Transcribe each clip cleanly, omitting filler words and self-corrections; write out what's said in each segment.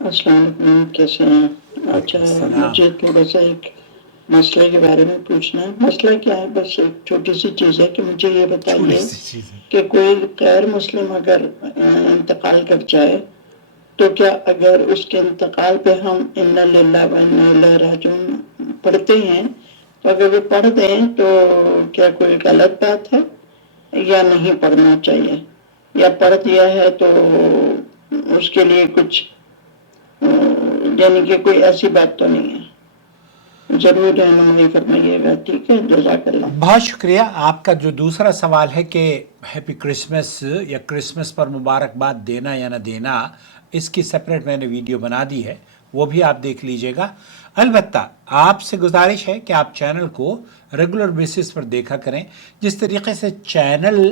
अस्सलाम वालेकुम, कैसे हैं? अच्छा, सलाम। मुझे थोड़ा सा एक मसले के बारे में पूछना है। मसला क्या है, बस एक छोटी सी चीज़ है कि मुझे ये छोटी बताइए सी चीज है। कि कोई गैर मुस्लिम अगर इंतकाल कर जाए तो क्या अगर उसके इंतकाल पे हम इन्ना लिल्लाह व इन्ना इलैहि राजिऊन पढ़ते हैं, तो अगर वो पढ़ दें तो क्या कोई गलत बात है या नहीं पढ़ना चाहिए, या पढ़ दिया है तो उसके लिए कुछ यानी कि कोई ऐसी बात तो नहीं है? जरूर रहनुमाई फरमाइएगा। ठीक है, जज़ाकल्लाह। बहुत शुक्रिया। आपका जो दूसरा सवाल है कि हैप्पी क्रिसमस या क्रिसमस पर मुबारकबाद देना या ना देना, इसकी सेपरेट मैंने वीडियो बना दी है, वो भी आप देख लीजिएगा। अलबत्ता आपसे गुजारिश है कि आप चैनल को रेगुलर बेसिस पर देखा करें। जिस तरीके से चैनल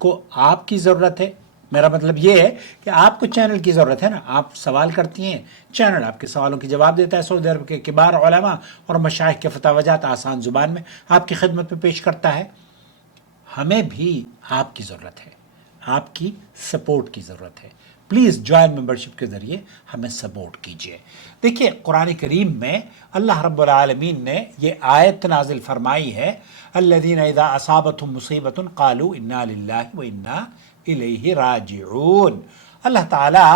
को आपकी ज़रूरत है, मेरा मतलब ये है कि आपको चैनल की ज़रूरत है ना, आप सवाल करती हैं, चैनल आपके सवालों के जवाब देता है। सऊदी अरब के किबार उलमा और मशाइख के फतावजात आसान ज़ुबान में आपकी खिदमत में पेश करता है। हमें भी आपकी ज़रूरत है, आपकी सपोर्ट की ज़रूरत है। प्लीज़ जॉइन मेंबरशिप के ज़रिए हमें सपोर्ट कीजिए। देखिए, कुरान करीम में अल्लाह रब्बुल आलमीन ने ये आयत नाजिल फरमाई है, अल्लज़ीना इज़ा असाबतहुम मुसीबतुन क़ालू इन्ना लिल्लाहि व इन्ना इलैहि राजिऊन। अल्लाह ताला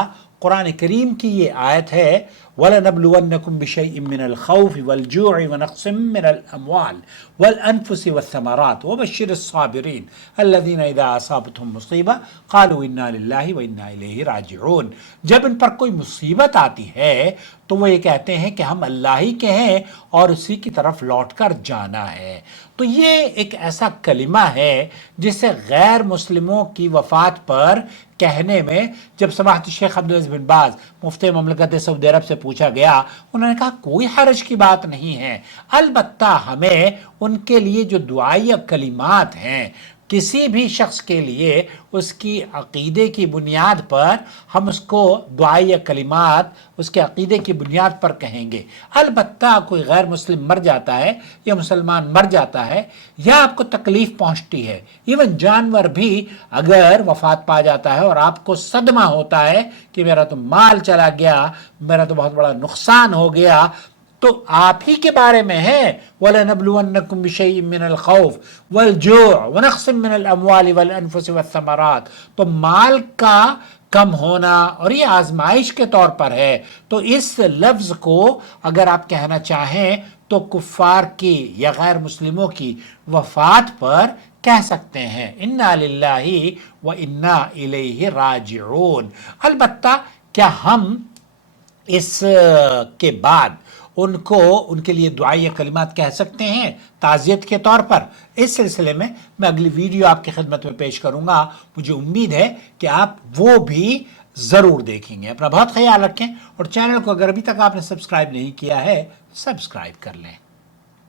कुरान करीम की ये आयत है, वलनबलुवन्नकुम बिशैइन मिनल खौफि वल जूइ व नक़्सिम मिनल अमवाल वल अनफुसि वस्समरात वबश्शिरिस साबिरीन अल्लज़ीना इज़ा असाबतहुम मुसीबा क़ालू इन्ना लिल्लाहि व इन्ना इलैहि राजिऊन। जब इन पर कोई मुसीबत आती है तो वो ये कहते हैं कि हम अल्लाह ही के हैं और उसी की तरफ लौट कर जाना है। तो ये एक ऐसा कलिमा है जिसे गैर मुस्लिमों की वफात पर कहने में, जब समाहत शेख अब्दुल अज़ीज़ बिन बाज मुफ्ती ममलकत सऊदी अरब से पूछा गया, उन्होंने कहा कोई हर्ज की बात नहीं है। अलबत्ता हमें उनके लिए जो दुआई कलिमात हैं, किसी भी शख्स के लिए उसकी अक़ीदे की बुनियाद पर हम उसको दुआई कलिमात उसके अक़ीदे की बुनियाद पर कहेंगे। अलबत्ता कोई गैर मुस्लिम मर जाता है या मुसलमान मर जाता है या आपको तकलीफ़ पहुंचती है, इवन जानवर भी अगर वफात पा जाता है और आपको सदमा होता है कि मेरा तो माल चला गया, मेरा तो बहुत बड़ा नुकसान हो गया, तो आप ही के बारे में है, वलनबलुवन्नकुम बिशैइन मिनल खौफ वल जूअ व नक़्सिम मिनल अमवालि वल अनफुसि वस्समरात। तो माल का कम होना और ये आजमाइश के तौर पर है। तो इस लफ्ज़ को अगर आप कहना चाहें तो कुफ़ार की या गैर मुस्लिमों की वफ़ात पर कह सकते हैं इन्ना लिल्लाहि व इन्ना इलैहि राजिऊन। अलबत्ता क्या हम इस के बाद उनको उनके लिए दुआ या कलिमात कह सकते हैं ताज़ियत के तौर पर? इस सिलसिले में मैं अगली वीडियो आपकी खिदमत में पेश करूंगा। मुझे उम्मीद है कि आप वो भी ज़रूर देखेंगे। अपना बहुत ख्याल रखें और चैनल को अगर अभी तक आपने सब्सक्राइब नहीं किया है, सब्सक्राइब कर लें।